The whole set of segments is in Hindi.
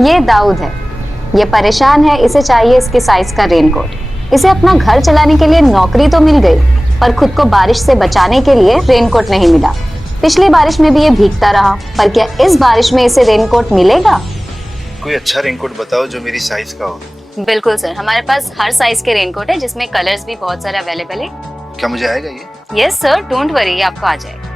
ये दाऊद है। ये परेशान है, इसे चाहिए इसके साइज का रेनकोट। इसे अपना घर चलाने के लिए नौकरी तो मिल गई, पर खुद को बारिश से बचाने के लिए रेनकोट नहीं मिला। पिछली बारिश में भी ये भीगता रहा, पर क्या इस बारिश में इसे रेनकोट मिलेगा? कोई अच्छा रेनकोट बताओ जो मेरी साइज का हो। बिल्कुल सर, हमारे पास हर साइज के रेनकोट है, जिसमें कलर्स भी बहुत सारे अवेलेबल है। क्या मुझे आएगा ये? यस सर, डोंट वरी, ये आपको आ जाएगा।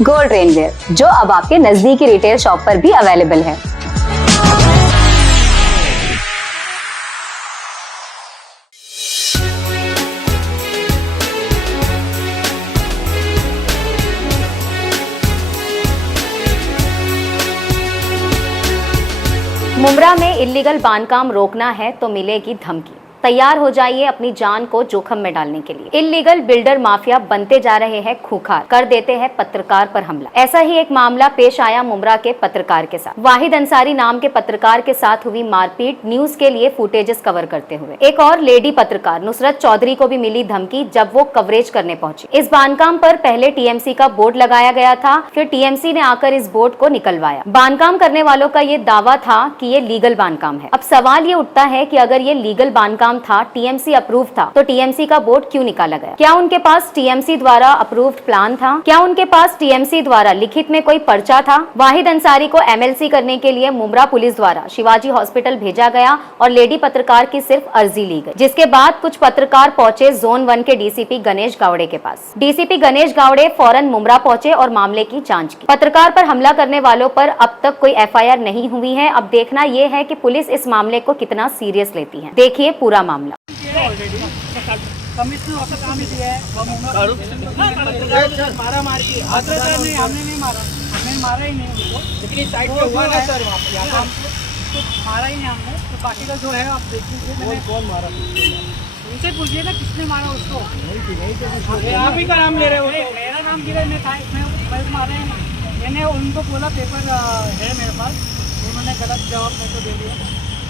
गोल्ड रेनवेयर, जो अब आपके नजदीकी रिटेल शॉप पर भी अवेलेबल है। मुंब्रा में इल्लीगल बांधकाम रोकना है तो मिलेगी धमकी। तैयार हो जाइए अपनी जान को जोखिम में डालने के लिए। इल्लीगल बिल्डर माफिया बनते जा रहे हैं खूंखार, कर देते हैं पत्रकार पर हमला। ऐसा ही एक मामला पेश आया मुंब्रा के पत्रकार के साथ। वाहिद अंसारी नाम के पत्रकार के साथ हुई मारपीट न्यूज के लिए फुटेजेस कवर करते हुए। एक और लेडी पत्रकार नुसरत चौधरी को भी मिली धमकी जब वो कवरेज करने पहुंची। इस बांधकाम पर पहले टीएमसी का बोर्ड लगाया गया था, फिर टीएमसी ने आकर इस बोर्ड को निकलवाया। बांधकाम करने वालों का ये दावा था कि ये लीगल बांधकाम है। अब सवाल ये उठता है कि अगर ये लीगल बांधकाम था, टीएमसी अप्रूव था, तो टीएमसी का बोर्ड क्यों निकाला गया? क्या उनके पास टीएमसी द्वारा अप्रूव्ड प्लान था? क्या उनके पास टीएमसी द्वारा लिखित में कोई पर्चा था? वाहिद अंसारी को एमएलसी करने के लिए मुंब्रा पुलिस द्वारा शिवाजी हॉस्पिटल भेजा गया और लेडी पत्रकार की सिर्फ अर्जी ली गई, जिसके बाद कुछ पत्रकार पहुंचे जोन 1 के डीसीपी गणेश गावड़े के पास। डीसीपी गणेश गावड़े फौरन मुंब्रा पहुंचे और मामले की जांच की। पत्रकार पर हमला करने वालों पर अब तक कोई एफआईआर नहीं हुई है। अब देखना यह है कि पुलिस इस मामले को कितना सीरियस लेती है। देखिए पूरा मामला। कमिश्नर ऑफिस काम दिया है, मारा मारी नहीं, हमने नहीं मारा, हमने मारा ही नहीं उनको, लेकिन साइड पे हुआ ना सर, वहाँ तो मारा ही नहीं हमने। तो बाकी का जो है आप देख लीजिए। कौन मारा उनसे पूछिए ना किसने मारा उसको। आप ही का नाम ले रहे हो? मेरा नाम गिरा, मैं मारा ही नहीं। मैंने उनको बोला पेपर है मेरे पास, उन्होंने गलत जवाब मेरे को दे दिया।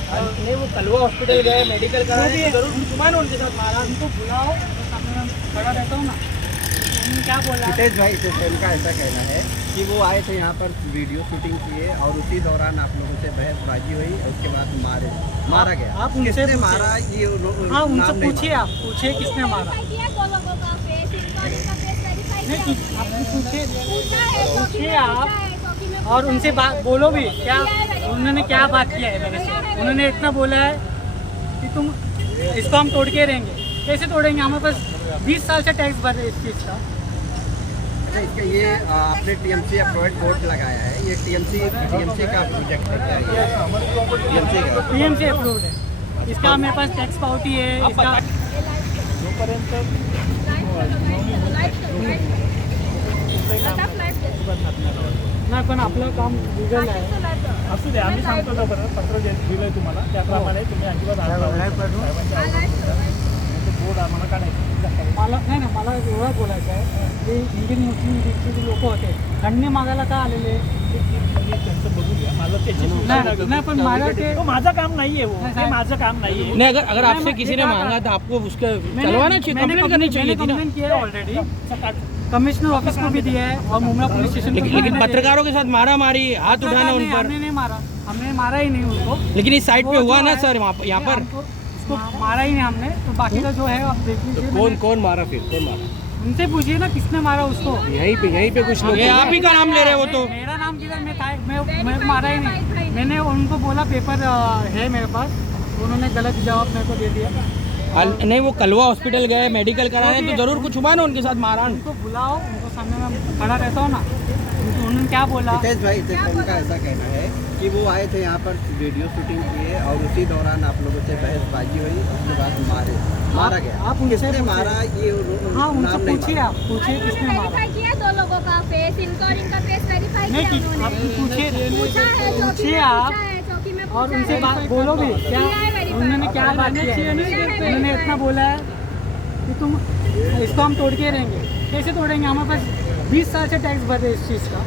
नहीं, वो कलवा हॉस्पिटल गए, मेडिकल कराने, जरूर घुमाए उनके साथ मारा। उनको बुलाओ, सामने खड़ा रहता हूँ ना। उन्होंने क्या बोला? हितेश भाई का ऐसा कहना है कि वो आए थे यहाँ पर वीडियो शूटिंग किए और उसी दौरान आप लोगों से बहसबाजी हुई और उसके बाद मारा गया। आप किसने मारा ये? हाँ, उनसे पूछिए, आप पूछिए किसने मारा। नहीं, पूछिए आप और उनसे बात बोलो भी। क्या उन्होंने क्या बात किया है मेरे से? उन्होंने इतना बोला है कि तुम इसको हम तोड़ के रहेंगे। कैसे तोड़ेंगे? हमारे पास 20 साल से टैक्स भर रहे हैं इस चीज़ का। अच्छा, इसका ये आपने टीएमसी अप्रूव्ड बोर्ड लगाया है, ये टीएमसी का प्रोजेक्ट है क्या? टीएमसी अप्रूव्ड है। इसका मेरे पास टैक्स पावती है इसका। नाही, पण आपलं काम लिगल आहे. असू दे, आम्ही सांगतो ना बरं, पत्र दिलंय तुम्हाला त्याप्रमाणे तुम्ही अजिबात बोर्ड आम्हाला काढायचं. मला नाही ना, मला एवढं बोलायचं आहे की इंडियन मुस्लिम लीगचे जे लोक होते त्यांनी मागायला का आलेले? त्यांचं बघून घ्या, माझं त्याची नाही, पण माझं काम नाही आहे, वो माझं काम नाही आहे. नहीं, अगर आपसे किसी ने मांगा तो आपको उसका चलवाना चाहिए, कंप्लेंट करनी चाहिए थी ना। कंप्लेंट किया है ऑलरेडी, कमिश्नर ऑफिस को भी दिया है और मुंब्रा पुलिस स्टेशन। लेकिन पत्रकारों के साथ मारा मारी, हाथ उठाना उन पर? हमने नहीं मारा, हमने मारा ही नहीं उनको। लेकिन इस साइड पे हुआ ना सर, यहाँ पर उसको मारा ही नहीं हमने। तो बाकी का जो है आप देख लीजिए। कौन मारा? फिर कौन मारा? उनसे पूछिए ना किसने मारा उसको। यहीं पे कुछ लोग, आप ही का नाम ले रहे हो? तो मेरा नाम किधर? मैं मारा ही नहीं। मैंने उनको बोला पेपर है मेरे पास, उन्होंने गलत जवाब मेरे को दे दिया। नहीं, वो कलवा हॉस्पिटल गए, मेडिकल कराने, तो जरूर कुछ हुआ ना उनके साथ मारा। उनको बुलाओ, उनको सामने में खड़ा रहता हूँ ना। उन्होंने क्या बोला? हितेश भाई का ऐसा कहना है कि वो आए थे यहाँ पर वीडियो शूटिंग किए और उसी दौरान आप लोगों से बहसबाजी हुई, उसके बाद मारा गया। आप उनसे मारा ये? हाँ, उनसे पूछिए, आप पूछिए किसने मारा किया। 2 लोगों का फेस, इनका और इनका फेस वेरीफाई किया उन्होंने। आप पूछिए आप और उनसे बात बोलो भी। क्या उन्होंने क्या बात की है? उन्होंने इतना बोला है कि तुम इसको हम तोड़ के रहेंगे। कैसे तोड़ेंगे? हमारे पास 20 साल से टैक्स भर रहे इस चीज़ का।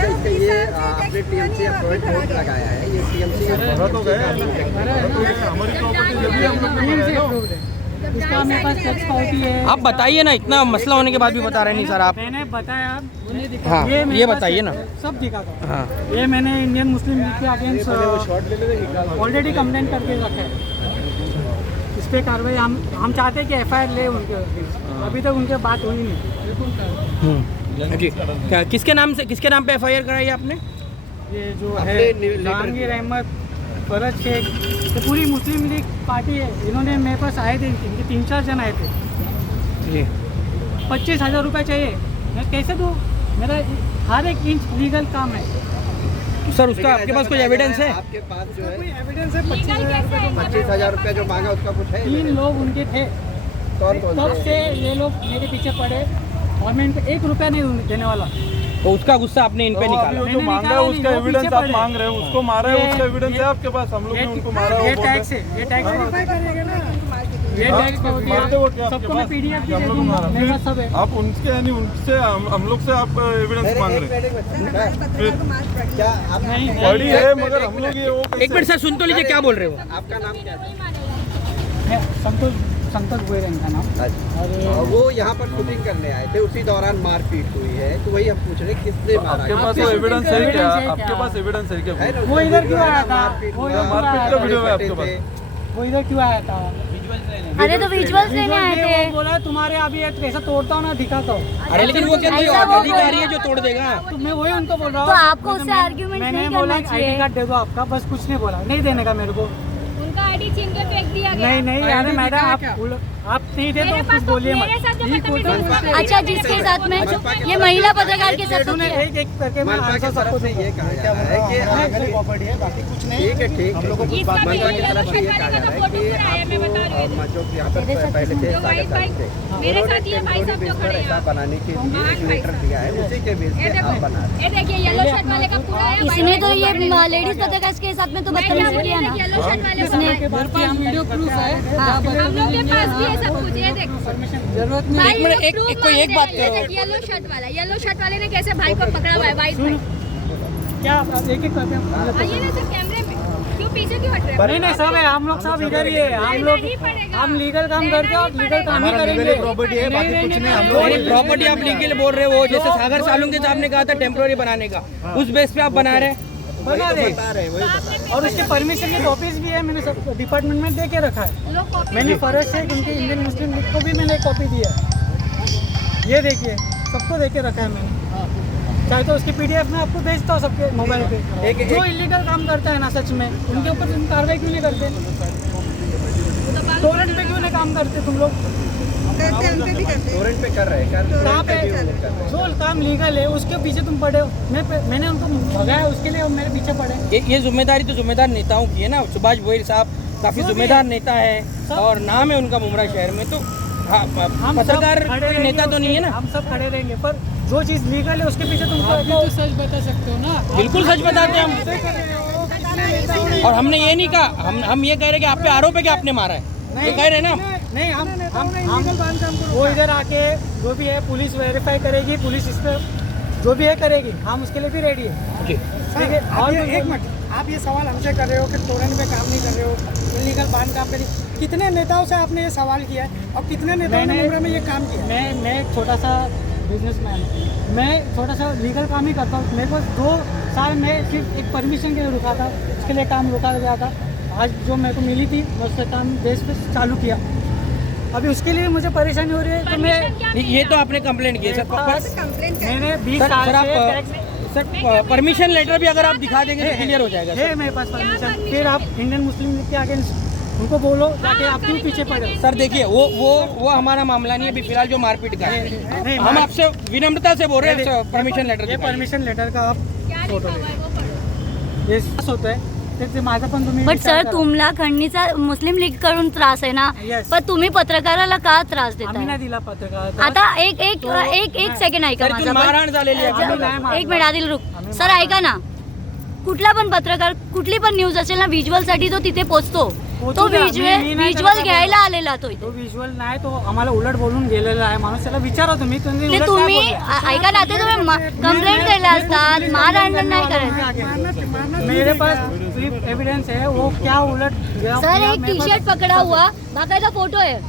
ये आपने टीएमसी अप्रूव्ड बोर्ड लगाया है, ये टीएमसी का इसका मेरे पास टैक्स पावती है। आप बताइए ना, इतना मसला होने के बाद भी बता रहे नहीं सर आप। मैंने बताया, हाँ, ये बताइए ना। सब दिखा था। हाँ, ये मैंने इंडियन मुस्लिम लीग के अगेंस्ट ऑलरेडी कंप्लेंट करके रखा है। इस पे कार्रवाई हम चाहते हैं कि FIR ले उनके against। अभी तक उनके बात हुई नहीं। जी। किसके नाम पे FIR कराई आपने? ये जो है जहांगीर अहमद, फरज शेख, तो पूरी मुस्लिम लीग पार्टी है। इन्होंने मेरे पास आए थे, इनके 3-4 जन आए थे। जी। 25,000 रुपये चाहिए, मैं कैसे दूँ? मेरा हर एक इंच लीगल काम है। सर उसका आपके पास कोई एविडेंस है? आपके पास जो है कोई एविडेंस है? 25,000 रुपये जो मांगा उसका कुछ है? 3 लोग उनके थे, तब से ये लोग मेरे पीछे पड़े और मैं इनको 1 रुपया नहीं देने वाला। तो उसका गुस्सा आपने इन पे निकाला? जो मांगा है उसका एविडेंस आप मांग रहे हो, उसको मारा है उसका एविडेंस है आपके पास? हम लोग ने उनको मारा है, ये टैक्स है, ये टैक्स वेरीफाई करेंगे ना। ये टैक्स को सबको मैं PDF भी दे दूंगा, मेरे पास सब है। आप उनके यानी उनसे हम लोग से आप एविडेंस मांग रहे हैं? क्या आप बड़ी है मगर हम लोग ये वो एक मिनट सर, सुन तो लीजिए क्या बोल रहे हो। आपका नाम क्या है? संतोष गोयल इनका नाम। और वो यहाँ पर शूटिंग करने आए थे, उसी दौरान मारपीट हुई है, तो वही हम पूछ रहे हैं किसने मारा? आपके पास वो एविडेंस है क्या? आपके पास एविडेंस है क्या? है ना? वो इधर क्यों आया था? वो मारपीट का वीडियो है आपके पास? वो इधर क्यों आया था? अरे तो विजुअल्स लेने आए थे। वो बोला तुम्हारे अभी ऐसा तोड़ता हूँ ना, दिखाता हूँ। अरे लेकिन वो क्या कोई अधिकारी है जो तोड़ देगा? तो मैं वही उनको बोल रहा हूँ। तो आपको उससे आर्ग्यूमेंट मैंने नहीं बोला करना चाहिए। ID कार्ड दे दो आपका, बस कुछ नहीं बोला, नहीं देने का मेरे को। उनका ID छीन के फेंक दिया गया। नहीं अरे मैडम आप नहीं दे तो कुछ बोलिए मत। अच्छा, जिसके साथ में ये महिला पत्रकार के साथ उन्होंने एक करके मैं मनपा की आंसर तरफ सबको से ये कहा जा रहा है कि ठीक है ठीक है, मनपा की तरफ से ये कहा जा रहा है कि आपको जो यहाँ पर पहले थे सागर साहब थे, उन्होंने बिस्तर ऐसा बनाने के लिए एक लेटर दिया है, उसी के बेस पे आप बना रहे हैं। ये देखिए येलो शर्ट वाले का पूरा है। इसने तो ये लेडीज पत्रकार के साथ में तो बदतमीजी किया ना। इसने वीडियो प्रूफ है। हम लोग के पास भी है सब कुछ। ये देख, जरूरत नहीं। भाई एक मिनट, ये proof कोई एक बात मांग रहे हैं। करो। येलो शर्ट वाले ने कैसे भाई को पकड़ा हुआ है बाइक में? क्या एक एक करके आइए ना सर, कैमरे में क्यों पीछे क्यों हट रहे नहीं सब है, हम लोग सब इधर ही है। हम लीगल काम करते हैं और लीगल काम ही करेंगे। प्रॉपर्टी है, बाकी कुछ नहीं। हम लोग प्रॉपर्टी आप लीगल बोल रहे हो, जैसे सागर सालुंके साहब ने कहा था टेम्पोररी बनाने का, उस बेस पे आप बना रहे हैं? बना दे। और उसके परमिशन की कॉपीज भी है, मैंने सब डिपार्टमेंट में दे के रखा है। मैंने फरज से उनके इंडियन मुस्लिम लीग को भी मैंने एक कॉपी दी है। ये देखिए, सबको दे के रखा है मैंने। चाहे तो उसकी PDF में आपको भेजता हूँ सबके मोबाइल पे। जो इलीगल काम करता है ना सच में, उनके ऊपर तुम कार्रवाई क्यों नहीं करते? टोरेंट पे क्यों नहीं काम करते तुम लोग? टोरेंट पे कर रहे हैं, कहाँ पे? जो काम लीगल है उसके पीछे तुम पड़े हो। मैंने उनको भगाया, उसके लिए वो मेरे पीछे पड़े। ये जिम्मेदारी तो जिम्मेदार नेताओं की है ना। सुभाष गोयल साहब काफी जिम्मेदार नेता है और नाम है उनका मुमरा शहर में, तो हम पत्रकार सब खड़े कोई रहेंगे नेता तो नहीं है ना। हम सब खड़े रहेंगे, पर जो चीज़ लीगल है उसके पीछे तुम तो सच बता सकते हो ना। बिल्कुल सच बताते हैं हम। और हमने ये नहीं कहा, हम ये कह रहे हैं कि आप पे आरोप है कि आपने मारा है, ये कह रहे हैं ना। नहीं हम वो इधर आके जो भी है पुलिस वेरीफाई करेगी, पुलिस इस पर जो भी है करेगी, हम उसके लिए भी रेडी है। जी। ठीक है। और एक मिनट, आप ये सवाल हमसे कर रहे हो कि टोरेंट पे काम नहीं कर रहे हो, इलीगल बांध काम पे नहीं। कितने नेताओं से आपने ये सवाल किया है और कितने नेताओं ने मुमरा में ये काम किया? मैं एक छोटा सा बिजनेसमैन हूँ, मैं छोटा सा लीगल काम ही करता हूँ। मेरे को 2 साल में सिर्फ एक परमिशन के लिए रुका था, उसके लिए काम रोका गया था। आज जो मेरे को मिली थी मैं उससे काम देश पे चालू किया। अभी उसके लिए मुझे परेशानी हो रही है, तो मैं ये तो आपने कंप्लेंट की सर। मैंने 20 साल से सर परमिशन लेटर भी अगर आप दिखा देंगे तो क्लियर हो जाएगा है मेरे पास परमिशन। फिर आप इंडियन मुस्लिम लीग के अगेंस्ट उनको बोलो जाके आप क्यों पीछे पड़े? सर देखिए, वो हमारा मामला नहीं है अभी फिलहाल जो मारपीट का है। हम आपसे विनम्रता से बोल रहे हैं परमिशन लेटर। ये परमिशन लेटर का आप फोटो ये होतं आहे ते माझं पण तुम्ही बट सर, तुम्हाला खंडणीचा मुस्लिम लीग कडून त्रास आहे ना, Yes. पण तुम्ही पत्रकाराला का त्रास आम्ही देताय? नाही दिला पत्रकार. आता एक सेकंड ऐका तरी माझा. मारहाण झालेली आहे. आम्ही नाही मारलं. एक मिनिट आदिल रुक. सर ऐका ना, कुठला पण पत्रकार कुठली पण न्यूज असेल ना, व्हिज्युअल साठी तो तिथे पोहोचतो. तो द्या. मी नाही व्हिज्युअल करत घ्यायला आलेला तो इथे. तो विज्युअल नाही, तो आम्हाला उलट बोलून गेलेला आहे माणूस. त्याला विचारा तुम्ही ते उलट काय तुम्ही बोलले? ऐका ना, ते तुम्ही कंप्लेंट केले असतात, मारहाण नाही करायचं. मेरे पास सिर्फ एविडेंस है, वो क्या उलट गया. सर एक टी शर्ट पकड़ा हुआ, बाकायदा फोटो है.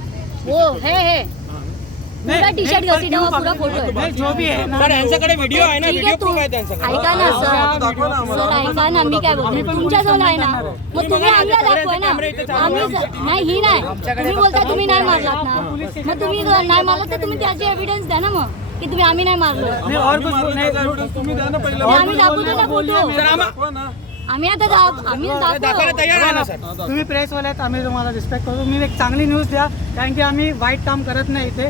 वो है पूरा टी शर्ट घसीटा हुआ पूरा फोटो आहे. नाही, जो भी आहे ना, सर यांच्याकडे व्हिडिओ आहे ना, ठीक व्हिडिओ आहे, प्रूफ आहे त्यांच्याकडे. ऐका ना सर ऐका ना, मी काय बोलते तुमच्याजवळ आहे ना, मग तुम्ही आम्हाला दाखवा ना. नाही ही नाही, तुम्ही बोलता तुम्ही नाही मारलात ना, मग तुम्ही नाही मारलात तर तुम्ही त्याची एव्हिडन्स द्या ना मग की तुम्ही आम्ही नाही मारलो. नाही, और कुछ बोल- नाही, तुम्ही द्या ना पहिलं. आम्ही दाखवतो ना फोटो. सर आम्ही आता आम्ही दाखवायला दाखवतो. तयार आहे ना सर. तुम्ही प्रेसवाले आहेत, आम्ही तुम्हाला रिस्पेक्ट करतो. तुम्ही एक चांगली न्यूज द्या, कारण की आम्ही वाईट काम करत नाही इथे.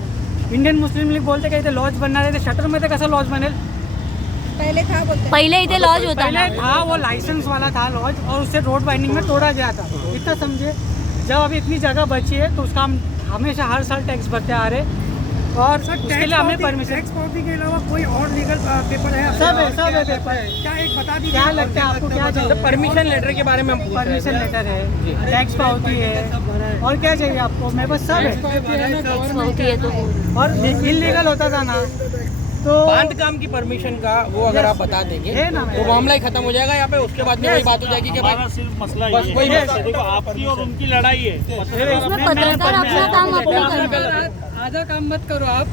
इंडियन मुस्लिम लीग बोलते का इथे लॉज बनणार आहे, ते शटरमध्ये कसं लॉज बनेल? पहिले इथे लॉज होता पहले ना. था वो लाइसेंस वाला था लॉज, और उससे रोड बाइंडिंग में तोड़ा गया था. इतना समझिए, जब अभी इतनी जगह बची है तो उसका हम हमेशा हर साल टैक्स भरते आ रहे, और उसके लिए हमें परमिशन. टैक्स पावती के अलावा कोई और लीगल पेपर है? सब है पेपर. क्या एक बता दीजिए, क्या लगता है आपको, क्या चाहिए? परमिशन लेटर के बारे में हम पूछ रहे हैं. परमिशन लेटर है, टैक्स पावती है, और क्या चाहिए आपको? मेरे पास सब है. होती है तो और इलीगल होता था ना तो बांधकाम की परमिशन का वो अगर आप बता देंगे है ना, तो मामला ही खत्म हो जाएगा यहाँ पे. उसके बाद में वही बात हो जाएगी कि हमारा भाई सिर्फ मसला बस ये वही है, बात है. देखो आपकी और उनकी लड़ाई है. उसमें पत्रकार अपना काम अपने करते. आधा काम मत करो आप,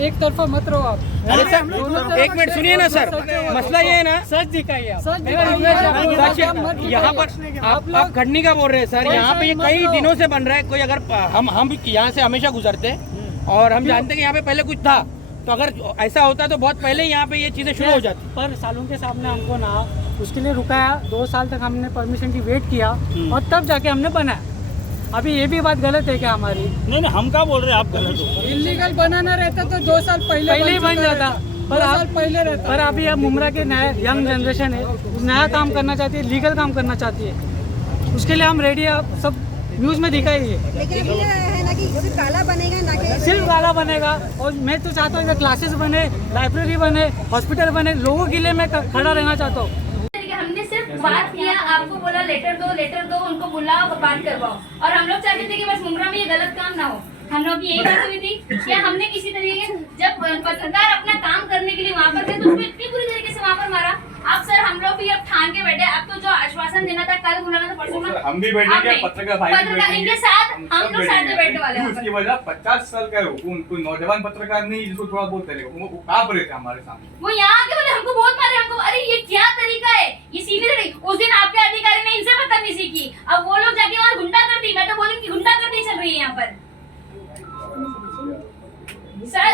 एक तरफा मत रहो आप. अरे सर एक मिनट सुनिए ना सर, मसला ये है ना सच दिखाइए आप. सच यहाँ पर आप खड़नी का बोल रहे हैं सर. यहाँ पे ये कई दिनों से बन रहा है. कोई अगर हम यहाँ से हमेशा गुजरते हैं और हम जानते हैं कि यहाँ पे पहले कुछ था, तो अगर ऐसा होता तो बहुत पहले यहाँ पे ये चीजें शुरू हो जाती. पर सालों के सामने हमको ना उसके लिए रुकाया, 2 साल तक हमने परमिशन की वेट किया, और तब जाके हमने बनाया. अभी ये भी बात गलत है क्या हमारी? नहीं नहीं, हम क्या बोल रहे हैं, आप गलत हो. इलीगल बनाना रहता तो 2 साल पहले ही बन जाता. पर आप पहले रहता. पर अभी अब मुमरा के नया यंग जनरेशन है, नया काम करना चाहती है, लीगल काम करना चाहती है, उसके लिए हम रेडी है. सब न्यूज में दिखाइए. लेकिन अभी है ना कि सिर्फ काला बनेगा ना कि सिर्फ काला बनेगा. और मैं तो चाहता हूँ कि क्लासेस बने, लाइब्रेरी बने, हॉस्पिटल बने, लोगों के लिए मैं खड़ा रहना चाहता हूँ. हमने सिर्फ बात किया, आपको बोला लेटर दो, उनको बुलाओ, बात करवाओ, और हम लोग चाहते थे कि बस मुमरा में ये गलत काम ना हो. हम लोग की यही बात हुई थी कि हमने किसी तरीके जब पत्रकार अपना काम करने के लिए वहाँ पर थे तो उसको इतनी बुरी तरीके से वहाँ पर मारा. अब सर हम लोग भी अब ठान के बैठे. अब तो जो आश्वासन देना था कल बुलाना था, परसों ना हम भी बैठेंगे, पत्रकार भाई भी बैठेंगे, इनके साथ हम लोग साथ में बैठने वाले हैं. उसकी वजह 50 साल का हुकुम, कोई नौजवान पत्रकार नहीं जिसको थोड़ा बहुत चलेगा, वो कहाँ पर रहते हमारे सामने. वो यहाँ आके बोले हमको बहुत मारे, हमको. अरे ये क्या तरीका है, ये सीधे. उस दिन आपके अधिकारी ने इनसे बदतमीजी की, अब वो लोग जाके वहाँ गुंडागर्दी. मैं तो बोलूँ कि गुंडागर्दी चल रही है यहाँ पर. सर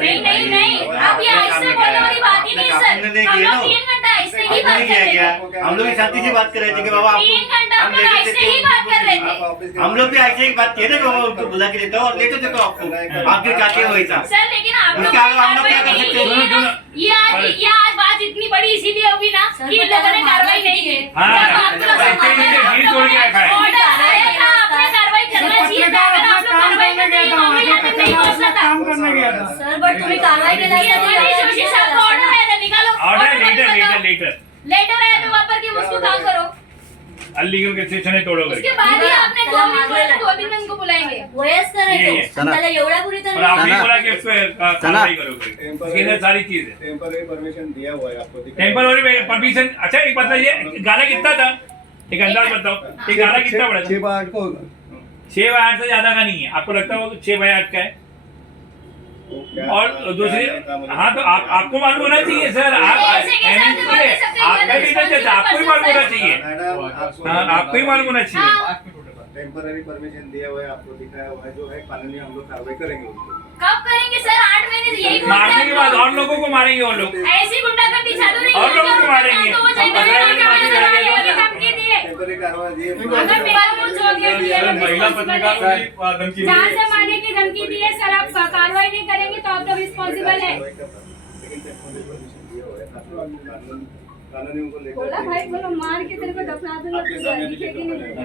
नहीं, आप ये ऐसे बोलने वाली बात ही नहीं सर. हम लोग 3 घंटा ऐसे ही बात कर रहे थे. हम लोग भी शांति से बात कर रहे थे कि बाबा 3 घंटा हम लोग ऐसे ही बात कर रहे थे. हम लोग भी ऐसे ही बात किए थे कि बाबा उनको बुला के देता हूँ और लेते थे तो आपको आपके चाचे हुए था. सर लेकिन आप लोग उसके आगे हम लोग क्या कर सकते हैं? ये आज बात इतनी बड़ी इसीलिए होगी ना कि इन लोगों ने कार्रवाई नहीं की. ऑर्डर आया था, आपने कार्रवाई करना चाहिए था. अगर आप लोग कार्रवाई करते ये मामला यहाँ तक नहीं पहुँचना था. काम करने गया था. सर बट तुम्ही कारवाई जोशी साहब का ऑर्डर आया था, निकालो. लेटर लेटर आया था वहाँ पर कि उसको काम करो. अनलीगल के सेशन है तोड़ो उसके बाद ही आपने 2 मिनट बोला था, 2 दिन में उनको बुलाएंगे. वयस्कर आहे तो, आणि त्याला एवढ्या पुरी तर और आपने बोला कि उसको कार्रवाई करोगे. इसके अंदर सारी चीज है. टेम्पररी परमिशन दिया हुआ है आपको. Temporary permission. अच्छा एक बताइए, गाला कितना था, एक अंदाज बताओ. ये गाला कितना बड़ा था? 6 बाय 8 को 6 बाय 8 से ज्यादा का नहीं है. आपको लगता है वो 6 बाय 8 का है? और दूसरी, हाँ तो आपको मालूम होना चाहिए सर. आपका भी आपको ही मालूम होना चाहिए. हाँ आपको ही मालूम होना चाहिए. टेम्पररी परमिशन दिया हुआ है, आपको दिखाया हुआ है, जो है कानूनी हम लोग कार्रवाई करेंगे उसको. कब करेंगे सर? 8 महीने से यही बोल रहे मारने के बाद हैं. और लोगों को मारेंगे वो लोग. ऐसी गुंडागर्दी चालू रही. और लोगों को मारेंगे. तो वो चाहिए धमकी दी है. टेम्पररी कार्रवाई दी है. अगर मेरा रूल जो गया महिला पत्रकार जान से मारने की धमकी दी है सर. आप कार्रवाई नहीं करेंगे तो आप लोग रिस्पॉन्सिबल है. कानूनी उनको लेकर बोला भाई बोलो मार के तेरे को दफना दूंगा.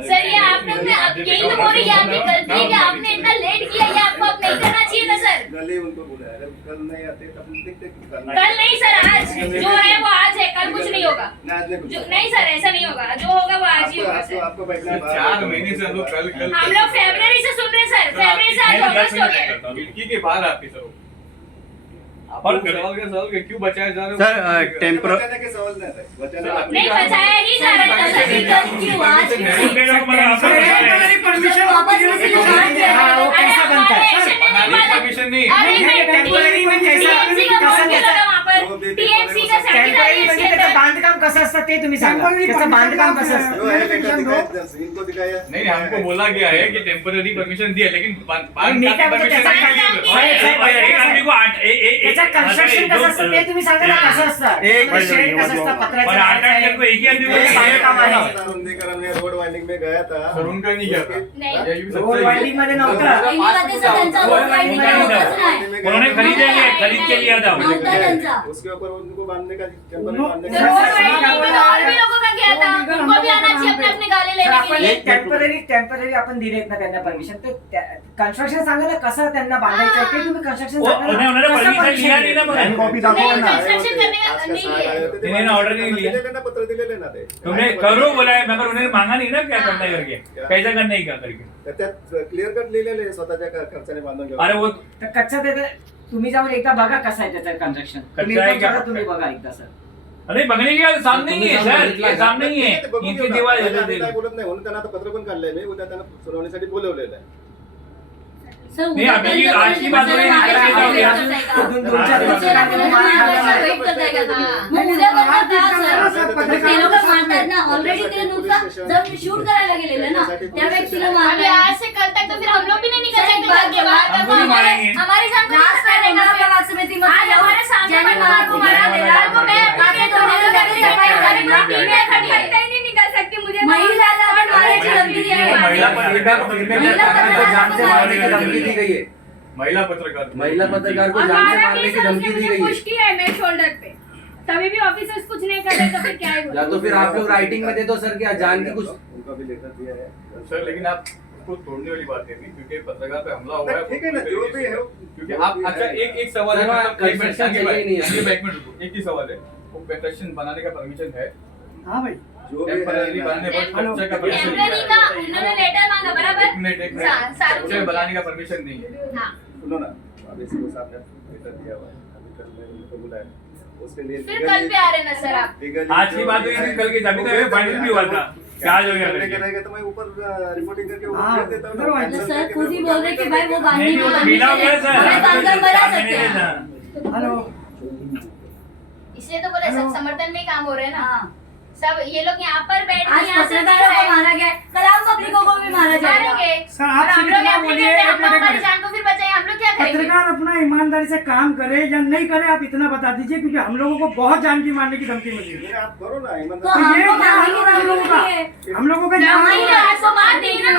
सर ये आप लोग ने अब यही तो बोल रही है आपकी गलती है कि आपने इतना लेट किया. ये आपको अब नहीं करना चाहिए था सर. कल ही उनको बुलाया. अगर कल नहीं आते तब देखते कल नहीं सर, आज जो है वो आज है, कल कुछ नहीं होगा. नहीं सर ऐसा नहीं होगा, जो होगा वो आज ही होगा सर. आपको बैठना 4 महीने से हम लोग कल हम लोग फरवरी से सुन रहे हैं सर. फरवरी से आज अगस्त हो गया. खिड़की के बाहर आपकी सर और सवाल के क्यों बचाए जा रहे हो सर. टेम्पररी के सवाल नहीं नहीं बचाया ही जा रहा है. परमिशन कसं असतं ते तुम्ही सांगा, त्याचं बांधकाम कसं असतं. जो है लेटर दिखाया इनको दिखाया नहीं हमको बोला गया है कि टेम्पररी परमिशन दी है लेकिन मी काय म्हणतो, त्याचं कन्स्ट्रक्शन कसं असतं ते तुम्ही सांगा ना, कसं असतं शेड कसं असतं, पत्र्याचं बांधकाम आहे. रुंदीकरण में रोड वाइंडिंग में गया था सर उनका नहीं गया था रोड वाइंडिंग मध्ये नव्हतं. उन्होंने खरीद के लिया था. उसके ऊपर उनको बांधने का टेम्पररी बांधने तो रोड वाइंडिंग में तो और भी लोगों का गया था, उनको भी आना चाहिए अपने अपने गाले लेने के लिए. टेम्पररी आपण दिलेत ना त्यांना परमिशन, तर कन्स्ट्रक्शन सांगा ना कसं त्यांना बांधायचं आहे ते तुम्ही कन्स्ट्रक्शन उन्होंने परमिशन लिया नहीं ना. कॉपी नहीं, कंस्ट्रक्शन करने का नहीं है. इन्होंने ऑर्डर नहीं लिया. पत्र दिले लेना ते तुमने करो बोला है मगर उन्होंने मांगा नहीं ना क्या करना है करके, कैसा करना है क्या करके. त्यात क्लिअर कट लिहिलेले स्वतःच्या खर्चाने बांधून घेऊ. अरे वो तर कच्चा ते तुम्ही जाऊन एकदा बघा कसं आहे त्याचं कन्स्ट्रक्शन. तुम्ही बघा एकदा सर. अरे बघने की सामने ही है सर, ये सामने ही है. इनकी दीवार काय बोलत नाही म्हणून त्यांना आता पत्र पण काढलंय मी, उद्या त्यांना सुनावणीसाठी बोलवलेलं आहे. नहीं अभी आज की बात हो रही है. ऑलरेडी ते नुकसान जब शूट करायला गेलेलं ना त्या व्यक्तीला मारलं. आज से कल तक तो फिर हम लोग भी नहीं निकल सकते घर के बाहर. हमारी जान को नाश करेगा आज हमारे सामने मारा को मारा बेलाल को मैं आके तो नहीं निकल सकती. मुझे महिला मारने की धमकी दी है. महिला पत्रकार महिला पत्रकार को जान से मारने की धमकी दी गई है. पुश किया है मेरे शोल्डर पे, तभी भी ऑफिसर्स कुछ नहीं कर रहे तो फिर क्या है. या तो फिर आप लोग राइटिंग में दे दो सर कि जान की कुछ. उनका भी लेटर दिया है सर लेकिन आप उसको तोड़ने वाली बात नहीं थी क्योंकि पत्रकार पे हमला हुआ है. ठीक है ना, जो भी है क्योंकि आप अच्छा एक सवाल है सर, मतलब कंस्ट्रक्शन चाहिए नहीं है. एक मिनट रुको, एक ही सवाल है वो कंस्ट्रक्शन बनाने का परमिशन है हाँ भाई जो भी टेम्पररी बनाने पर कब्जा का परमिशन टेम्पररी का उन्होंने लेटर मांगा बराबर. एक मिनट कब्जा बनाने का परमिशन नहीं है. हाँ. सुनो ना, अभी सीओ साहब ने लेटर दिया हुआ है, अभी कल मैं उनको बुलाया उसके लिए फिर कल पे आ रहे ना सर आप. आज की बात हुई थी, कल की जमीन में फाइनल भी हुआ था. क्या आज हो गया करने के करके. रहेगा तो मैं ऊपर रिपोर्टिंग करके ऊपर हाँ, भेज देता हूँ. तो सर खुद ही बोल रहे कि भाई वो बांधने नहीं की वो तो बिना हो गया सर. हमें बांधकर बना सकते हैं. हेलो इसलिए तो बोले सब समर्थन में काम हो रहे हैं ना. सब ये लोग यहाँ पर बैठ आज पत्रकारों को मारा गया, कल आम पब्लिकों को भी मारा जाएगा. सर आप हम लोग एप्लीकेंट हैं, हम लोग हमारी जान को फिर बचाएं. हम लोग क्या करेंगे. पत्रकार अपना ईमानदारी से काम करे या नहीं करे आप इतना बता दीजिए, क्योंकि हम लोगों को बहुत जान की मारने की धमकी मिली है. आप करो ना तो ईमानदारी. ये हमको क्या मारने की हम लोगों का धमकी हम लोगों का नहीं ना, आज तो मार देंगे ना.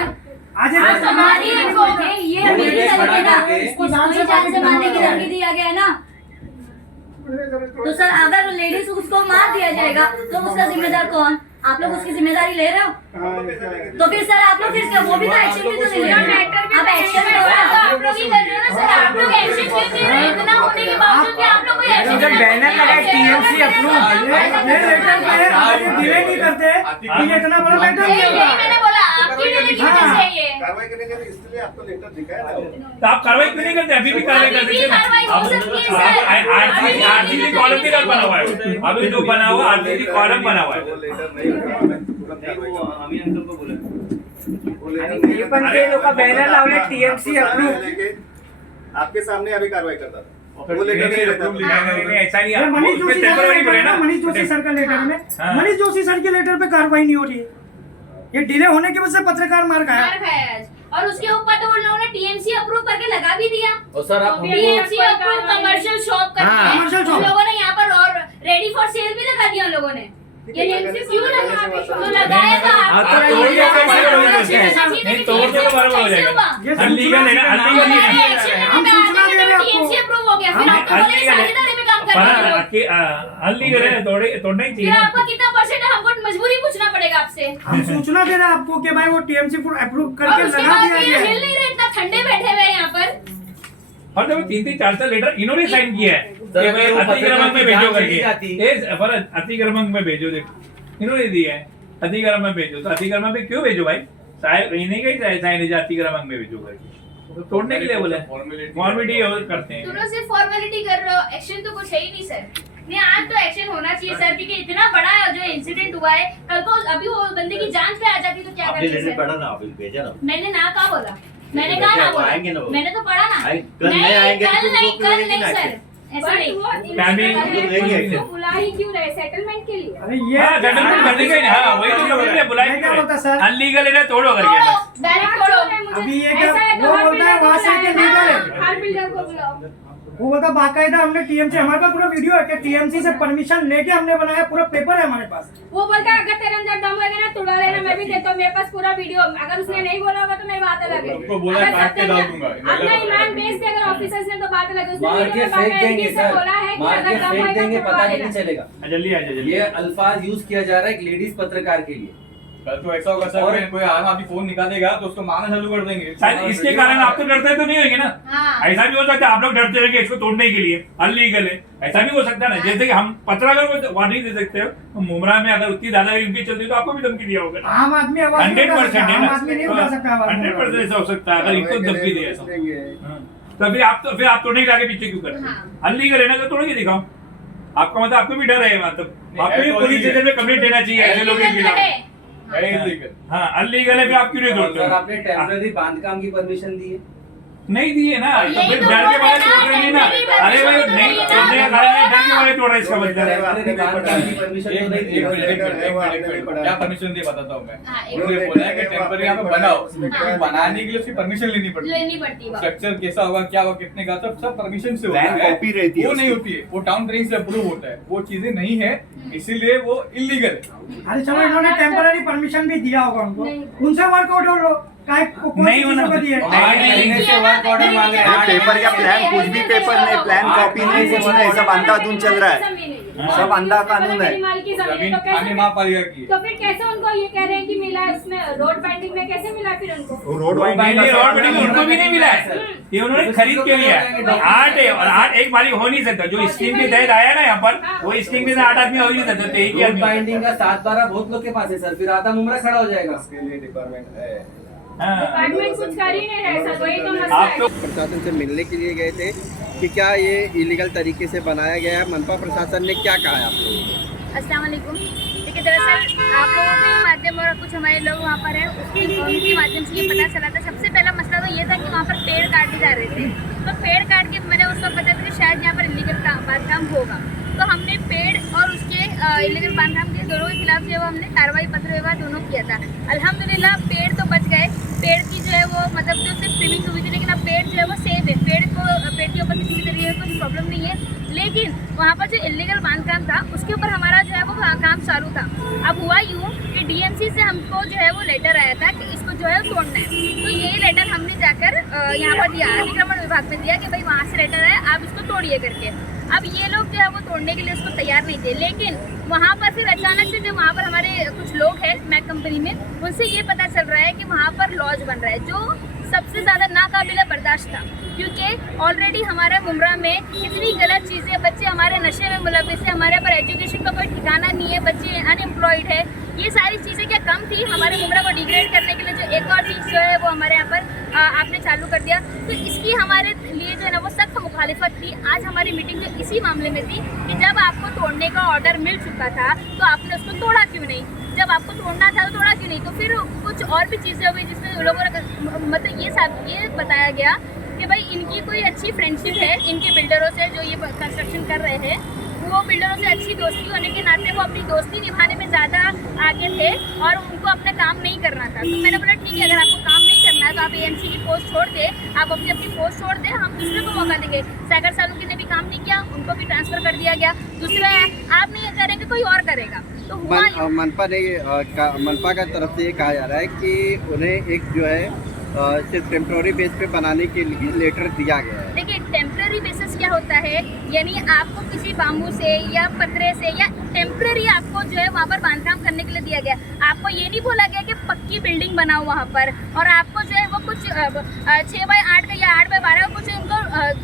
आज आज तो मार ही इनको. ये मेरी तरफ ना उसको जान से मारने की धमकी दिया गया है ना. तो सर अगर लेडीज उसको मार दिया जाएगा तो उसका जिम्मेदार कौन. आप लोग उसकी जिम्मेदारी ले रहे हो. तो फिर सर आप लोग फिर वो भी तो एक्शन भी तो ले रहे हो. आप एक्शन में हो आप लोग ही कर रहे हो ना सर. आप लोग एक्शन क्यों नहीं रहे. इतना होने के बावजूद भी आप लोग कोई एक्शन जब बैनर लगा TMC अप्रूव, डिले नहीं करते ये इतना बड़ा मैटर नहीं यही होगा. मैंने बोला आपकी डेलीगेशन चाहिए. कार्रवाई करने के लिए इसलिए आपको लेटर दिखाया ना. तो आप कार्रवाई क्यों नहीं करते. अभी भी कार्रवाई कर अभी भी सकते कार्रवाई हो सकती है सर. आरसीसी कॉलम भी बना हुआ है. अभी जो बना हुआ आरसीसी कॉलम बना हुआ है. वो लेटर नहीं होगा, मैं तुरंत कार्रवाई करूंगा. वो लेटर हे पण ते लोक बॅनर लावले TMC अप्रूव. लेके आपके सामने अभी कार्रवाई करता था. वो लेटर नहीं रहता था. नहीं ऐसा नहीं. ये मनीष उसमें जोशी सर का टेम्पररी बोले लेटर है ना. ना, मनीष जोशी सर का लेटर में हाँ। मनीष जोशी सर के लेटर पे कार्रवाई नहीं हो रही है. ये डिले होने की वजह से पत्रकार मार खाया. मार खाया आज. और उसके ऊपर तो उन लोगों ने TMC अप्रूव करके लगा भी दिया. और सर आप TMC अप्रूव कमर्शियल शॉप करके हाँ, commercial shop. उन लोगों ने यहाँ पर और रेडी फॉर सेल भी लगा दिया उन लोगों ने. ये TMC क्यों लगा. तो लगाएगा आप तोड़ दिया तो बराबर हो जाएगा. नहीं तोड़ दिया तो बराबर हो जाएगा. अनलीगल है ना. अनलीगल है. हम सूचना दे रहे हैं आपको. TMC अप्रूव हो गया. फिर आपको बोले साझेदारी में काम करना है. अनलीगल है. तोड़ना ही फिर चाहिए. आपका कितना परसेंट है हमको मजबूरी पूछना पड़ेगा आपसे. हम सूचना दे रहे हैं आपको कि भाई वो TMC अप्रूव और करके उसके लगा बाद दिया ये गया हिल है. नहीं रहे. इतना ठंडे बैठे हुए हैं यहाँ पर. और जब 3-3 4 लेटर इन्होंने साइन किया है कि भाई अतिक्रमण में भेजो करके. ये फर्ज अतिक्रमण में भेजो. देखो इन्होंने दिया है अतिक्रमण में भेजो. तो अतिक्रमण में क्यों भेजो भाई. साहब नहीं गई साइन अतिक्रमण में भेजो करके. तो तोड़ने के लिए बोले. फॉर्मेलिटी करते हैं. तुम लोग सिर्फ फॉर्मेलिटी कर रहे हो. एक्शन तो कुछ है ही नहीं सर. नहीं आज तो एक्शन होना चाहिए सर, क्योंकि इतना बड़ा जो इंसिडेंट हुआ है. कल को अभी वो बंदे की जान पे आ जाती तो क्या करते सर. मैंने ना कहा बोला. मैंने कहा ना बोला. मैंने तो पढ़ा ना. कल नहीं आएंगे तो कल नहीं सर. ऐसा नहीं फैमिली बुला ही क्यों रहे सेटलमेंट के लिए? अरे ये हाँ सेटलमेंट करने का ही हाँ वही तो बोल रहे हैं बुलाए मैं क्या बोलता सर अनलीगल है ना तोड़ो करके बस डायरेक्ट छोड़ो। अभी ये क्या वो बोलता है वहाँ से आके लीगल है हर बिल्डर को बुलाओ। वो बोलता बाकायदा हमने टीएमसी हमारे पास पूरा वीडियो है कि टीएमसी से परमिशन लेके हमने बनाया पूरा पेपर है हमारे पास। वो बोलता है अगर तेरे अंदर दम होगा ना तोड़ा लेना मैं भी देता हूँ मेरे पास पूरा वीडियो। अगर उसने नहीं बोला होगा तो मेरी बात अलग है। उसको बोला है, काट के डाल दूंगा। अपना ईमान बेच दे अगर ऑफिसर्स ने तो बात अलग है। उसने मार के वीडियो में फेंक देंगे बाकायदगी से सर, बोला है कि मार अगर के दम फेंक होगा देंगे तो पता तोड़वा भी लेना। नहीं चलेगा। जल्दी आ जल्दी ये अल्फाज यूज किया जा रहा है एक लेडीज पत्रकार के लिए। कल तो ऐसा होगा सर कोई आदमी आपकी फोन निकालेगा तो उसको मारना चालू कर देंगे। शायद इसके कारण आप तो डरते तो नहीं होंगे ना। हाँ। ऐसा भी हो सकता है आप लोग डरते रहेंगे इसको तोड़ने के लिए अनलीगल है ऐसा भी हो सकता है ना। जैसे कि हम पत्रकार को वार्निंग दे सकते हो तो मुमरा में अगर उतनी दादागिरी उनकी चलती है तो आपको भी धमकी दिया होगा। आम आदमी आवाज नहीं उठा 100% सकता, है आम ना आदमी नहीं उठा सकता आवाज। 100% ऐसा हो सकता है अगर इनको धमकी दे ऐसा। हाँ। तो फिर आप तोड़ने के आगे पीछे क्यों करते हैं? अनलीगल है ना तो तोड़ के दिखाओ। आपका मतलब आपको भी डर है मतलब आपको भी पुलिस स्टेशन में कंप्लेंट देना चाहिए ऐसे लोगों के खिलाफ। हाँ अनलीगल है फिर आप क्यों नहीं तोड़ते सर हो? आपने टेम्पररी बांधकाम की परमिशन दी है? नहीं दिए ना तो यही फिर तो डर के बोल मारे रहे तोड़ रहे ना, नहीं ना। अरे भाई नहीं तोड़ने का कारण है डर के मारे तोड़ रहे इसका मतलब है। टेम्पररी बांधकाम की परमिशन तो नहीं दी है। क्या परमिशन दिए बताता हूँ मैं। हाँ, उन्होंने बोला है कि टेम्पररी यहाँ पे बनाओ लेकिन बनाने के लिए उसकी परमिशन लेनी पड़ती है। लेनी पड़ती है। स्ट्रक्चर कैसा होगा क्या होगा कितने का सब परमिशन से होता Plan है। copy रहती है वो नहीं उसकी। होती है वो टाउन प्लानिंग से अप्रूव होता है वो चीजें नहीं है इसीलिए वो इलीगल है। अरे चलो इन्होंने टेम्पररी परमिशन भी दिया होगा उनको उनसे वर्कआउट हो लो नहीं होना दिए 8 महीने से वर्क ऑर्डर मांग रहे हैं। पेपर या प्लान कुछ भी पेपर नहीं प्लान कॉपी नहीं कुछ नहीं सब अंधाधुंध चल रहा है सब अंधा कानून है। जमीन खाने महापालिका की है। तो फिर कैसे उनको ये कह रहे हैं कि मिला है उसमें रोड बाइंडिंग में कैसे मिला फिर उनको? रोड नहीं, रोड बिल्डिंग उनको भी नहीं मिला है ये उन्होंने खरीद के लिया है। 8 है और 8 एक मालिक हो नहीं सकता जो स्कीम के तहत आया ना यहाँ पर वो स्कीम के तहत 8 आदमी हो ही नहीं सकते एक ही रोड आदमी। बाइंडिंग का 7-12 बहुत लोग के पास है सर, फिर आधा मुमरा खड़ा हो जाएगा। उसके लिए डिपार्टमेंट है। हाँ। डिपार्टमेंट कुछ कर ही नहीं रहे सर वही तो मसला आप है। तो प्रशासन से मिलने के लिए गए थे कि क्या ये इलीगल तरीके से बनाया गया है, मनपा प्रशासन ने क्या कहा है आप लोगों को? अस्सलाम वालेकुम। देखिए दरअसल आप लोगों के माध्यम और कुछ हमारे लोग वहाँ पर हैं उनके माध्यम से ये पता चला था। सबसे पहला मसला तो ये था कि वहाँ पर पेड़ काटे जा रहे थे तो पेड़ काट के मैंने उस वक्त पता था कि शायद यहाँ पर इलीगल बांधकाम होगा तो हमने पेड़ और उसके इलीगल बांधकाम के दोनों के खिलाफ जो है वो हमने कार्रवाई पत्र व्यवहार दोनों किया था। अल्हम्दुलिल्लाह पेड़ तो बच गए। पेड़ की जो है वो मतलब जो सिर्फ ट्रिमिंग हुई थी लेकिन अब पेड़ जो है वो सेफ है। पेड़ के ऊपर किसी भी तरीके का कुछ प्रॉब्लम नहीं है। लेकिन वहाँ पर जो इलीगल बांधकाम था उसके ऊपर हमारा जो है वो काम चालू था। अब हुआ यूँ कि डीएमसी से हमको जो है वो लेटर आया था कि इसको जो है वो तोड़ना है तो यही लेटर हमने जाकर यहाँ पर दिया अतिक्रमण विभाग में दिया कि भाई वहाँ से लेटर आया आप इसको तोड़िए करके। अब ये लोग जो है वो तोड़ने के लिए उसको तैयार नहीं थे लेकिन वहाँ पर फिर अचानक से जो वहाँ पर हमारे कुछ लोग हैं मैक कंपनी में उनसे ये पता चल रहा है कि वहाँ पर लॉज बन रहा है जो सबसे ज़्यादा नाकाबिले बर्दाश्त था क्योंकि ऑलरेडी हमारे मुमरा में इतनी गलत चीज़ें बच्चे हमारे नशे में मुलविस है हमारे पर एजुकेशन का कोई ठिकाना नहीं है बच्चे अनएम्प्लॉयड है। ये सारी चीज़ें क्या कम थी हमारे मुमरा को डिग्रेड करने के लिए जो एक और चीज़ जो है वो हमारे यहाँ पर आपने चालू कर दिया तो इसकी हमारे लिए जो है ना वो सख्त मुखालिफत थी। आज हमारी मीटिंग जो इसी मामले में थी कि जब आपको तोड़ने का ऑर्डर मिल चुका था तो आपने उसको तोड़ा क्यों नहीं? जब आपको तोड़ना था तो तोड़ा क्यों नहीं? तो फिर कुछ और भी चीज़ें हो गई जिसमें लोगों ने मतलब ये बताया गया कि भाई इनकी कोई अच्छी फ्रेंडशिप है इनके बिल्डरों से जो ये कंस्ट्रक्शन कर रहे हैं वो बिल्डरों से अच्छी दोस्ती होने के नाते वो अपनी दोस्ती निभाने में ज़्यादा आगे थे और उनको अपना काम नहीं करना था। तो मैंने बोला ठीक है अगर आपको काम नहीं करना है तो आप एएमसी की पोस्ट छोड़ दे आप अपनी पोस्ट छोड़ दे हम दूसरे को मौका देंगे। सागर सालुंकी ने भी काम नहीं किया उनको भी ट्रांसफ़र कर दिया गया। दूसरा आप नहीं करेंगे कोई और करेगा। तो हुआ मनपा का तरफ से ये कहा जा रहा है कि उन्हें एक जो है सिर्फ टेम्प्रोरी बेस पे बनाने के लिए लेटर दिया गया है। देखिए टेम्पररी बेसिस क्या होता है यानी आपको किसी बाम्बू से या पतरे से या टेम्पररी आपको जो है वहाँ पर बांधकाम करने के लिए दिया गया। आपको ये नहीं बोला गया कि पक्की बिल्डिंग बनाओ वहाँ पर और आपको जो है वो कुछ 6x8 का या 8x12 कुछ उनको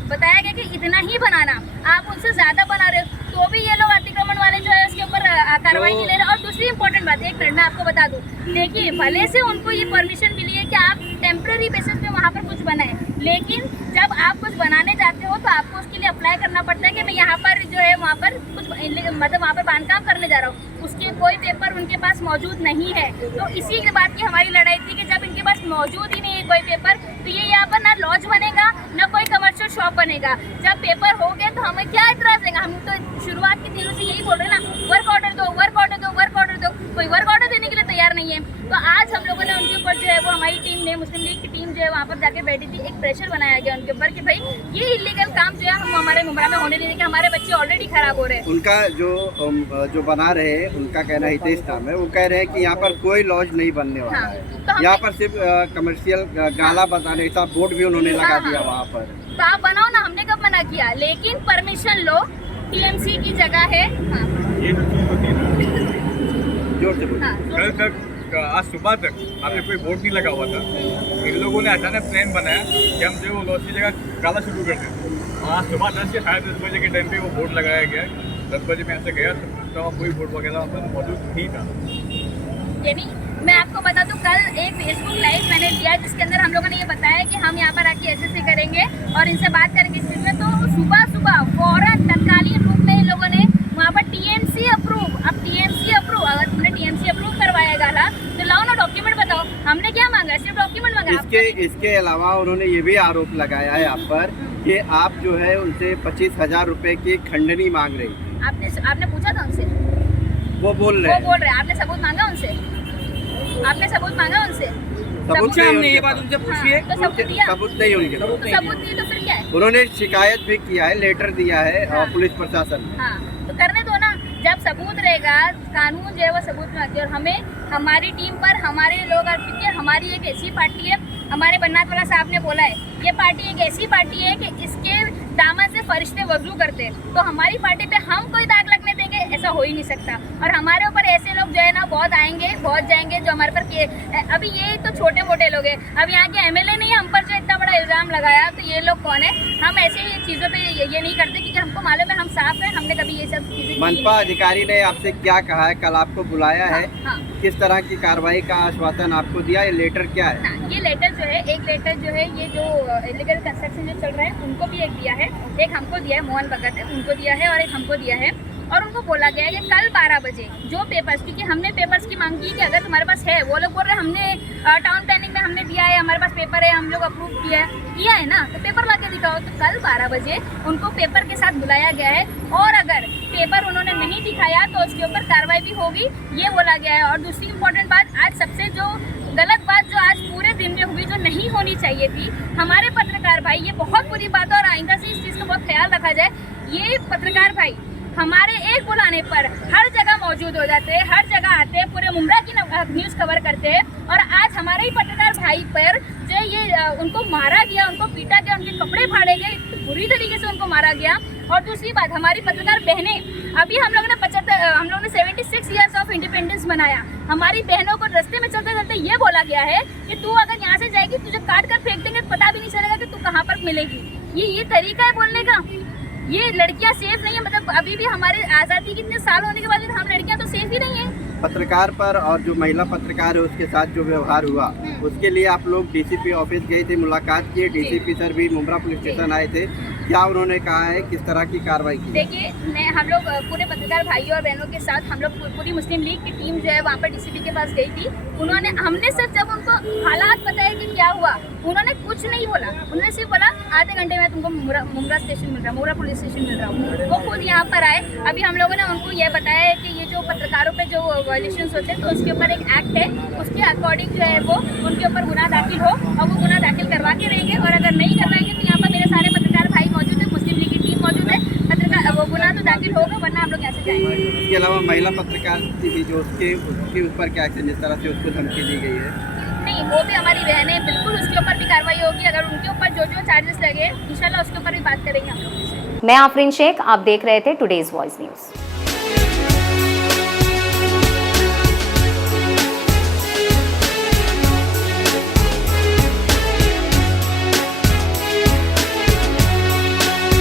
बताया गया कि इतना ही बनाना आप उनसे ज़्यादा बना रहे हो तो भी ये लोग अतिक्रमण वाले जो है उसके ऊपर कार्रवाई नहीं ले रहे। और दूसरी इंपॉर्टेंट बात एक मिनट मैं आपको बता दूँ देखिए भले से उनको ये परमिशन मिली है कि आप टेम्पररी बेसिस पे वहाँ पर कुछ बनाएं लेकिन जब आप कुछ बनाने जाते हो तो आपको उसके लिए अप्लाई करना पड़ता है कि मैं यहाँ पर जो है वहाँ पर कुछ मतलब वहाँ पर बांधकाम करने जा रहा हूँ उसके कोई पेपर उनके पास मौजूद नहीं है। तो इसी के बात की हमारी लड़ाई थी कि जब इनके पास मौजूद ही नहीं है कोई पेपर तो ये यहाँ पर ना लॉज बनेगा ना कोई कमर्शियल शॉप बनेगा। जब पेपर हो गए तो हमें क्या इतराज रहेगा? हम तो शुरुआत के दिनों से यही बोल रहे हैं ना, वर्क ऑर्डर दो, वर्क ऑर्डर दो, वर्क ऑर्डर दो। कोई वर्क ऑर्डर देने के लिए तैयार नहीं है। तो आज हम लोगों ने उनके ऊपर जो है वो हमारी टीम ने, मुस्लिम लीग की टीम जो है वहाँ पर जाके बैठी थी, एक प्रेशर बनाया गया उनके ऊपर कि भाई ये इलीगल काम जो है हम हमारे मुमरा में होने नहीं देंगे, हमारे बच्चे ऑलरेडी खराब हो रहे हैं। उनका जो बना रहे हैं, उनका कहना हितेश नाम है, वो कह रहे हैं कि यहाँ पर कोई लॉज नहीं बनने वाला हाँ, है। तो यहाँ पर सिर्फ कमर्शियल गाला बताने का बोर्ड भी उन्होंने लगा दिया वहाँ पर। तो आप बनाओ ना, हमने कब मना किया? लेकिन परमिशन लो, टीएमसी की जगह है। हाँ। ये जो चीज होती है ना, जोर से बोलिए। हाँ, कल तक आज सुबह तक आपने कोई बोर्ड नहीं लगा हुआ था। इन लोगों ने अचानक प्लान बनाया कि हम जो लॉज की जगह काला शुरू कर दें। आज सुबह 10 या 10:30 बजे के टाइम पे वो बोर्ड लगाया गया। 10 बजे मैं ऐसे गया तो कोई बोर्ड वगैरह वहाँ पर मौजूद नहीं था। यानी मैं आपको बता दूं, कल एक फेसबुक लाइव मैंने दिया जिसके अंदर हम लोगों ने ये बताया कि हम यहाँ पर आके ऐसे करेंगे और इनसे बात करेंगे इस चीज़ में। तो सुबह फौरन तत्कालीन रूप में इन लोगों ने वहाँ पर टीएमसी अप्रूव, अब टीएमसी अप्रूव, अगर तुमने टीएमसी अप्रूव करवाया गाला तो लाओ ना, डॉक्यूमेंट बताओ। हमने क्या मांगा? सिर्फ डॉक्यूमेंट मांगा। इसके अलावा उन्होंने ये भी आरोप लगाया है आप पर कि आप जो है उनसे 25,000 रुपए की खंडनी मांग रही। आपने पूछा था उनसे? वो बोल रहे हैं। आपने सबूत मांगा उनसे? आपने सबूत मांगा उनसे? सबूत हमने ये बात उनसे पूछी है। तो सबूत दिया? सबूत नहीं उनके। तो सबूत नहीं तो फिर क्या है? उन्होंने शिकायत भी किया है, लेटर दिया है पुलिस प्रशासन। हाँ, तो करने दो ना। जब सबूत रहेगा, कानून जो है वो सबूत में आती है। और हमें हमारी टीम पर हमारे लोग, क्योंकि हमारी एक ऐसी पार्टी है, हमारे बन्नात वाला साहब ने बोला है, ये पार्टी एक ऐसी पार्टी है कि इसके दामन से फरिश्ते वजू करते हैं। तो हमारी पार्टी पे हम कोई दाग लगने देंगे? ऐसा हो ही नहीं सकता। और हमारे ऊपर ऐसे लोग जो है ना बहुत आएंगे, बहुत जाएंगे, जो हमारे पर अभी ये तो छोटे मोटे लोग हैं। अब यहाँ के एमएलए ने हम पर जो इतना बड़ा इल्ज़ाम लगाया, तो ये लोग कौन है? हम ऐसे ही चीज़ों पे ये नहीं करते क्योंकि हमको मालूम है हम साफ हैं, हमने कभी ये सब चीज़ें। मनपा अधिकारी ने आपसे क्या कहा है? कल आपको बुलाया है, किस तरह की कार्रवाई का आश्वासन आपको दिया? ये लेटर क्या है? ये लेटर जो है, एक लेटर जो है ये जो इलीगल कंस्ट्रक्शन जो चल रहा है उनको भी एक दिया है, एक हमको दिया है, मोहन भगत है, उनको दिया है, और एक हमको दिया है। और उनको बोला गया है कि कल 12 बजे जो पेपर्स, क्योंकि हमने पेपर्स की मांग की कि अगर तुम्हारे पास है, वो लोग बोल रहे हैं हमने टाउन प्लानिंग में हमने दिया है, हमारे पास पेपर है, हम लोग अप्रूव किया है ना, तो पेपर ला के दिखाओ। तो कल 12 बजे उनको पेपर के साथ बुलाया गया है, और अगर पेपर उन्होंने नहीं दिखाया तो उसके ऊपर कार्रवाई भी होगी, ये बोला गया है। और दूसरी इंपॉर्टेंट बात, आज सबसे जो गलत बात जो आज पूरे दिन में हुई, जो नहीं होनी चाहिए थी, हमारे पत्रकार भाई, ये बहुत बुरी बात है और आइंदा से इस चीज़ का बहुत ख्याल रखा जाए। ये पत्रकार भाई हमारे एक बुलाने पर हर जगह मौजूद हो जाते हैं, हर जगह आते हैं, पूरे मुमरा की न्यूज़ कवर करते हैं। और आज हमारे ही पत्रकार भाई पर जो ये उनको मारा गया, उनको पीटा गया, उनके कपड़े फाड़े गए, बुरी तरीके से उनको मारा गया। और दूसरी बात, हमारी पत्रकार बहनें, अभी हम लोगों ने 76 ईयर्स ऑफ इंडिपेंडेंस मनाया, हमारी बहनों को रास्ते में चलते चलते ये बोला गया है कि तू अगर यहाँ से जाएगी, तुझे काट कर फेंक देंगे, पता भी नहीं चलेगा कि तू कहाँ पर मिलेगी। ये तरीका है बोलने का? ये लड़कियां सेफ नहीं है? मतलब अभी भी हमारे आज़ादी कितने साल होने के बाद हम लड़कियां तो सेफ ही नहीं है। पत्रकार पर और जो महिला पत्रकार है उसके साथ जो व्यवहार हुआ, उसके लिए आप लोग डीसीपी ऑफिस गए थे, मुलाकात किए, डीसीपी सर भी मुमरा पुलिस स्टेशन आए थे, क्या उन्होंने कहा है, किस तरह की कार्रवाई की? देखिए, हम लोग पूरे पत्रकार भाइयों और बहनों के साथ, हम लोग पूरी मुस्लिम लीग की टीम जो है वहाँ पर डीसीपी के पास गई थी। हमने सिर्फ जब उनको हालात बताए कि क्या हुआ, उन्होंने कुछ नहीं बोला, उन्होंने सिर्फ बोला आधे घंटे में तुमको मुमरा स्टेशन मिल रहा, मुमरा पुलिस स्टेशन मिल रहा हूँ। वो खुद यहाँ पर आए। अभी हम लोगों ने उनको ये बताया है कि ये जो पत्रकारों पे जो वायलेशंस होते हैं, तो उसके ऊपर एक एक्ट है, उसके अकॉर्डिंग जो है वो उनके ऊपर गुनाह दाखिल हो, और वो गुनाह दाखिल करवा के रहेंगे। और अगर नहीं करवाएंगे तो यहाँ पर मेरे सारे पत्रकार भाई मौजूद है, मुस्लिम लीग की टीम मौजूद है, वो गुनाह तो दाखिल होगा, वरना हम लोग यहाँ से जाएंगे। इसके अलावा महिला पत्रकार थी जो उसके ऊपर क्या एक्शन, जिस तरह से उसको धमकी दी गई है? नहीं, वो भी हमारी बहन है, बिल्कुल उसके ऊपर भी कार्रवाई होगी। अगर उनके ऊपर जो चार्जेस लगे, इंशाल्लाह उसके ऊपर भी बात करेंगे हम लोग। मैं आफरीन शेख, आप देख रहे थे टुडेज वॉइस न्यूज़।